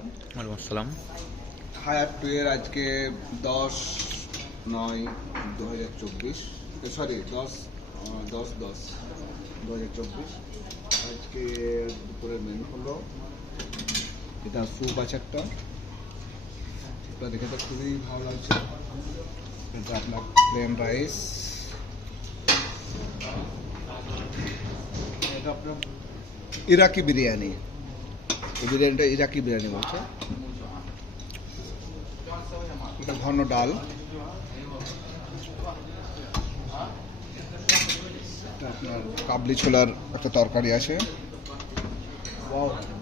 ওয়ালাইকুম আসসালাম। হায়াত টু এর আজকে 10/9/2024, সরি 10/10/2024। আজকে দুপুরের মেনু হলো এটা স্যুপ আছে একটা, এটা দেখে তো খুবই ভালো লাগছে। এটা আপনার প্লেন রাইস, এটা আপনার ইরাকি বিরিয়ানি। এই বিরিয়ানিটা ইরাকি বিরিয়ানি বলছে। এটা ঘন ডাল, এটা আপনার কাবলি ছোলার একটা তরকারি আছে।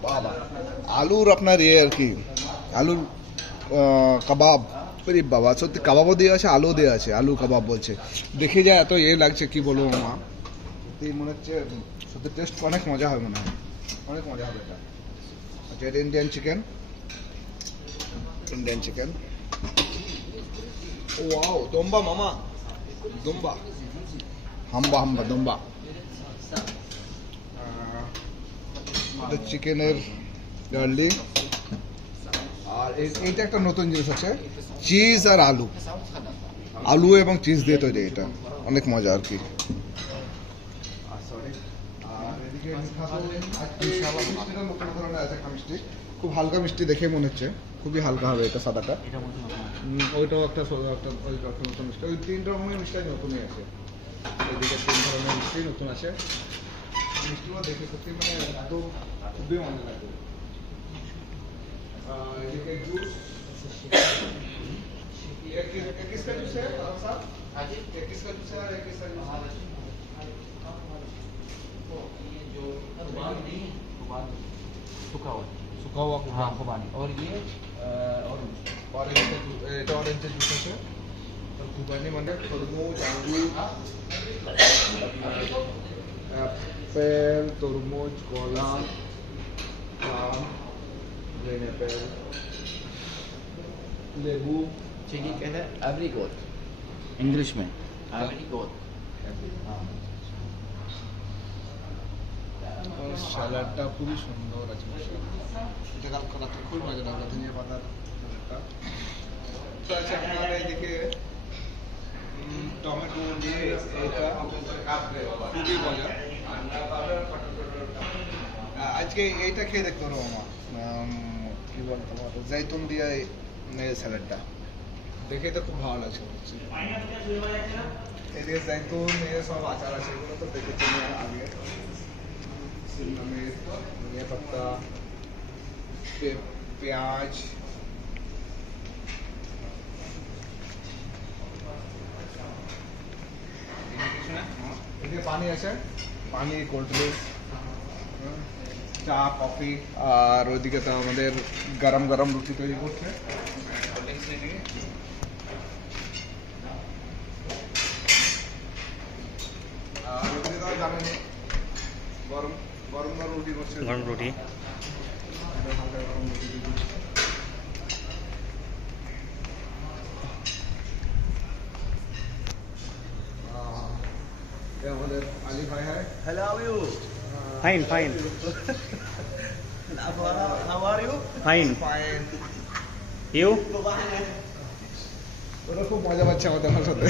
বাবা, আলুর আপনার আর কি আলুর কাবাব। আরে বাবা, সত্যি কাবাবও দেওয়া আছে, আলুও দেওয়া আছে, আলু কাবাব বলছে। দেখে যায় এত লাগছে, কি বলবো মা, মনে হচ্ছে সত্যি টেস্ট অনেক মজা হবে, মনে হয় অনেক মজা হবে এটা। আচ্ছা, এটা ইন্ডিয়ান চিকেন। ওয়াও, দম্বা মামা, দম্বা, হাম্বা দম্বা। এটা চিকেনের গার্লিক। আর এইটা একটা নতুন জিনিস আছে, চিজ আর আলু এবং চিজ দিয়ে তৈরি। এটা অনেক মজা আর কি। নতুন ধরনের আছে মিষ্টি, খুব হালকা মিষ্টি দেখে মনে হচ্ছে, খুবই হালকা হবে এটা। সাদাটা ওইটাও একটা নতুন মিষ্টি। ওই 3 রকমের মিষ্টি নতুনই আছে। এদিকে 3 ধরনের মিষ্টি নতুন আছে। মিষ্টিগুলো দেখে সত্যি মানে একদম খুবই মজা লাগে। এদিকে জুস, किसका जूस है साहब? हाँ जी, किसका जूस है? किसका जूस है? ये जो खुबानी नहीं है, खुबानी सूखा हुआ हाँ खुबानी। और ये ऑरेंज जूस है। और खुबानी মানে তরমুজ, আঙ্গুর, অ্যাপেল, তরমুজ, কলা, আম, গ্রিন অ্যাপেল, লেবু। चीनी कहते हैं एवरीगोट इंग्लिश में एवरीगोट। স্যালাডটা খুবই সুন্দর আছে। এটা কালারটা খুব মজা লাগলো, ধনিয়া পাতার স্যালাডটা। তো আছে আপনার এইদিকে টমেটো দিয়ে এটা খুবই মজা। আজকে এইটা খেয়ে দেখতে পারো আমার, কি বলতো, জৈতুন দিয়ে স্যালাডটা দেখে তো খুব ভালো লাগছে। এদিকে জৈতুন সব আচার আছে, এগুলো তো দেখেছি আগে। शिमला मिर्च, धनिया पत्ता, प्याज, এদিকে পানি আছে, পানি, কোল্ড ড্রিঙ্কস, চা, কফি। আর ওইদিকে তো আমাদের গরম গরম রুটি তৈরি করছে। আর ওইদিকে তো জানেন গরম গরম রুটি করছে, গরম রুটি। আমাদের আলী ভাই। হ্যাঁ, hello how you fine how are you fine fine. You. ওরা খুব মজা পাচ্ছে আমাদের সাথে।